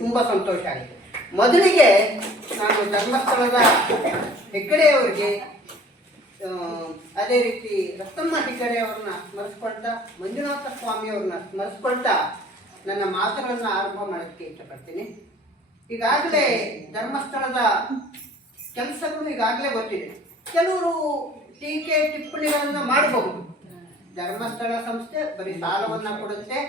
ತುಂಬ ಸಂತೋಷ ಆಯಿತು. ಮೊದಲಿಗೆ ನಾನು ಧರ್ಮಸ್ಥಳದ ಹೆಗ್ಗಡೆಯವರಿಗೆ, ಅದೇ ರೀತಿ ರತ್ನಮ್ಮ ಹೆಗ್ಗಡೆಯವ್ರನ್ನ ಸ್ಮರಿಸ್ಕೊಳ್ತಾ, ಮಂಜುನಾಥ ಸ್ವಾಮಿಯವ್ರನ್ನ ಸ್ಮರಿಸ್ಕೊಳ್ತಾ ನನ್ನ ಮಾತುಗಳನ್ನು ಆರಂಭ ಮಾಡೋದಕ್ಕೆ ಇಷ್ಟಪಡ್ತೀನಿ. ಈಗಾಗಲೇ ಧರ್ಮಸ್ಥಳದ ಕೆಲಸಗಳು ಈಗಾಗಲೇ ಗೊತ್ತಿದೆ. ಕೆಲವರು ಟೀಕೆ ಟಿಪ್ಪಣಿಗಳನ್ನು ಮಾಡಬಹುದು. ಧರ್ಮಸ್ಥಳ ಸಂಸ್ಥೆ ಬರೀ ಸಾಲವನ್ನು ಕೊಡುತ್ತೆ,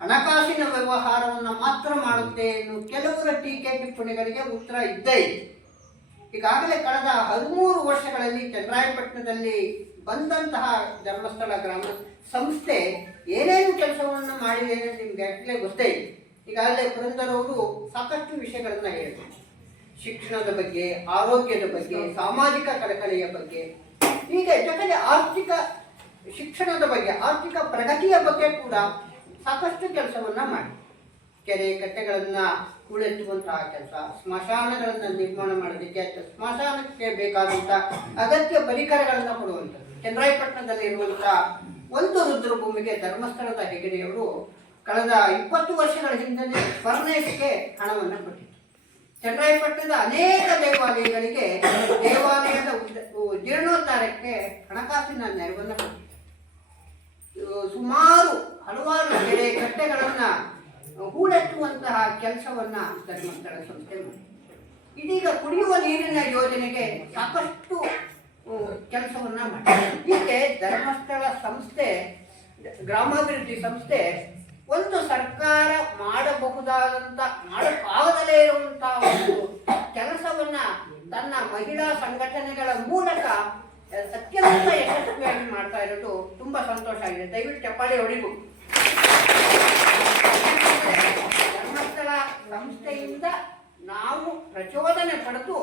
ಹಣಕಾಸಿನ ವ್ಯವಹಾರವನ್ನು ಮಾತ್ರ ಮಾಡುತ್ತೆ ಎನ್ನುವ ಕೆಲವರ ಟೀಕೆ ಟಿಪ್ಪಣಿಗಳಿಗೆ ಉತ್ತರ ಇದ್ದೇ ಇದೆ. ಈಗಾಗಲೇ ಕಳೆದ 13 ವರ್ಷಗಳಲ್ಲಿ ಚನ್ನರಾಯಪಟ್ಟಣದಲ್ಲಿ ಬಂದಂತಹ ಧರ್ಮಸ್ಥಳ ಗ್ರಾಮ ಸಂಸ್ಥೆ ಏನೇನು ಕೆಲಸವನ್ನು ಮಾಡಿದೆ ಅನ್ನೋದು ನಿಮ್ಗೆ ಆಗಲೇ ಗೊತ್ತೇ ಇದೆ. ಈಗಾಗಲೇ ಪುರಂದರವರು ಸಾಕಷ್ಟು ವಿಷಯಗಳನ್ನು ಹೇಳಿದರು. ಶಿಕ್ಷಣದ ಬಗ್ಗೆ, ಆರೋಗ್ಯದ ಬಗ್ಗೆ, ಸಾಮಾಜಿಕ ಕಳಕಳಿಯ ಬಗ್ಗೆ, ಹೀಗೆ ಜೊತೆಗೆ ಆರ್ಥಿಕ ಶಿಕ್ಷಣದ ಬಗ್ಗೆ, ಆರ್ಥಿಕ ಪ್ರಗತಿಯ ಬಗ್ಗೆ ಕೂಡ ಸಾಕಷ್ಟು ಕೆಲಸವನ್ನು ಮಾಡಿ, ಕೆರೆ ಕಟ್ಟೆಗಳನ್ನು ಹೂಳೆತ್ತುವಂತಹ ಕೆಲಸ, ಸ್ಮಶಾನಗಳನ್ನು ನಿರ್ಮಾಣ ಮಾಡೋದಕ್ಕೆ, ಸ್ಮಶಾನಕ್ಕೆ ಬೇಕಾದಂಥ ಅಗತ್ಯ ಪರಿಕರಗಳನ್ನು ಕೊಡುವಂಥದ್ದು. ಚನ್ನರಾಯಪಟ್ಟಣದಲ್ಲಿ ಇರುವಂತಹ ಒಂದು ರುದ್ರಭೂಮಿಗೆ ಧರ್ಮಸ್ಥಳದ ಹೆಗ್ಗಡೆಯವರು ಕಳೆದ 20 ವರ್ಷಗಳ ಹಿಂದೆ ಫರ್ನೇಸ್ಗೆ ಹಣವನ್ನು ಕೊಟ್ಟಿದ್ದರು. ಚನ್ನರಾಯಪಟ್ಟಣದ ಅನೇಕ ದೇವಾಲಯಗಳಿಗೆ ದೇವಾಲಯದ ಜೀರ್ಣೋದ್ಧಾರಕ್ಕೆ ಹಣಕಾಸಿನ ನೆರವನ್ನು ಕೊಟ್ಟಿದ್ದರು. ಸುಮಾರು ಹಲವಾರು ಕೆರೆ ಕಟ್ಟೆಗಳನ್ನು ಹೂಳೆತ್ತುವಂತಹ ಕೆಲಸವನ್ನ ಧರ್ಮಸ್ಥಳ ಸಂಸ್ಥೆ ಮಾಡಿದೆ. ಇದೀಗ ಕುಡಿಯುವ ನೀರಿನ ಯೋಜನೆಗೆ ಸಾಕಷ್ಟು ಕೆಲಸವನ್ನ ಮಾಡಿದೆ. ಹೀಗೆ ಧರ್ಮಸ್ಥಳ ಸಂಸ್ಥೆ, ಗ್ರಾಮಾಭಿವೃದ್ಧಿ ಸಂಸ್ಥೆ ಒಂದು ಸರ್ಕಾರ ಮಾಡಬಹುದಾದಂಥ, ಮಾಡಕ್ಕಾಗದಲೇ ಇರುವಂತಹ ಒಂದು ಕೆಲಸವನ್ನ ತನ್ನ ಮಹಿಳಾ ಸಂಘಟನೆಗಳ ಮೂಲಕ ಅತ್ಯಂತ ಯಶಸ್ವಿಯಾಗಿ ಮಾಡ್ತಾ ಇರೋದು ತುಂಬಾ ಸಂತೋಷ ಆಗಿದೆ. ದಯವಿಟ್ಟು ಚಪ್ಪಾಳೆ ಹೊಡಿಬೇಕು. ಧರ್ಮಸ್ಥಳ ಸಂಸ್ಥೆಯಿಂದ ನಾವು ಪ್ರಚೋದನೆ ಪಡೆದು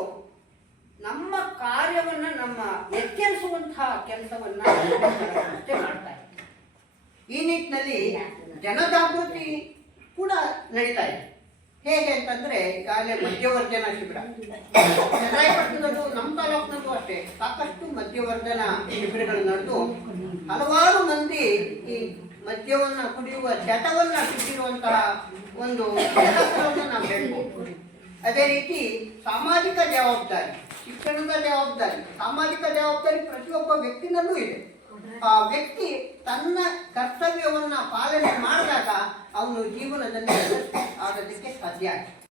ನಮ್ಮ ಕಾರ್ಯವನ್ನು ನಮ್ಮ ಎಚ್ಚರಿಸುವಂತಹ ಕೆಲಸವನ್ನ ಸಂಸ್ಥೆ ಮಾಡ್ತಾ ಇದೆ. ಈ ನಿಟ್ಟಿನಲ್ಲಿ ಜನಜಾಗೃತಿ ಕೂಡ ನಡೀತಾ ಇದೆ. ಹೇಗೆ ಅಂತಂದ್ರೆ, ಈಗಾಗಲೇ ಮದ್ಯವರ್ಜನ ಶಿಬಿರ ಚನ್ನರಾಯಪಟ್ಟಣದಲ್ಲೂ, ನಮ್ಮ ತಾಲೂಕಿನಲ್ಲೂ ಅಷ್ಟೇ ಸಾಕಷ್ಟು ಮದ್ಯವರ್ಜನ ಶಿಬಿರಗಳು ನಡೆದು ಹಲವಾರು ಮಂದಿ ಈ ಮದ್ಯವನ್ನು ಕುಡಿಯುವ ಚಟವನ್ನು ಬಿಟ್ಟಿರುವಂತಹ ಒಂದು ಕೆಲಸವನ್ನು ನಾವು ಹೇಳ್ಬೋದು. ಅದೇ ರೀತಿ ಸಾಮಾಜಿಕ ಜವಾಬ್ದಾರಿ, ಶಿಕ್ಷಣದ ಜವಾಬ್ದಾರಿ, ಸಾಮಾಜಿಕ ಜವಾಬ್ದಾರಿ ಪ್ರತಿಯೊಬ್ಬ ವ್ಯಕ್ತಿನಲ್ಲೂ ಇದೆ. ಆ ವ್ಯಕ್ತಿ ತನ್ನ ಕರ್ತವ್ಯವನ್ನ ಪಾಲನೆ ಮಾಡಿದಾಗ ಅವನು ಜೀವನದಲ್ಲಿ ಆಗೋದಕ್ಕೆ ಸಾಧ್ಯ ಆಗಿದೆ.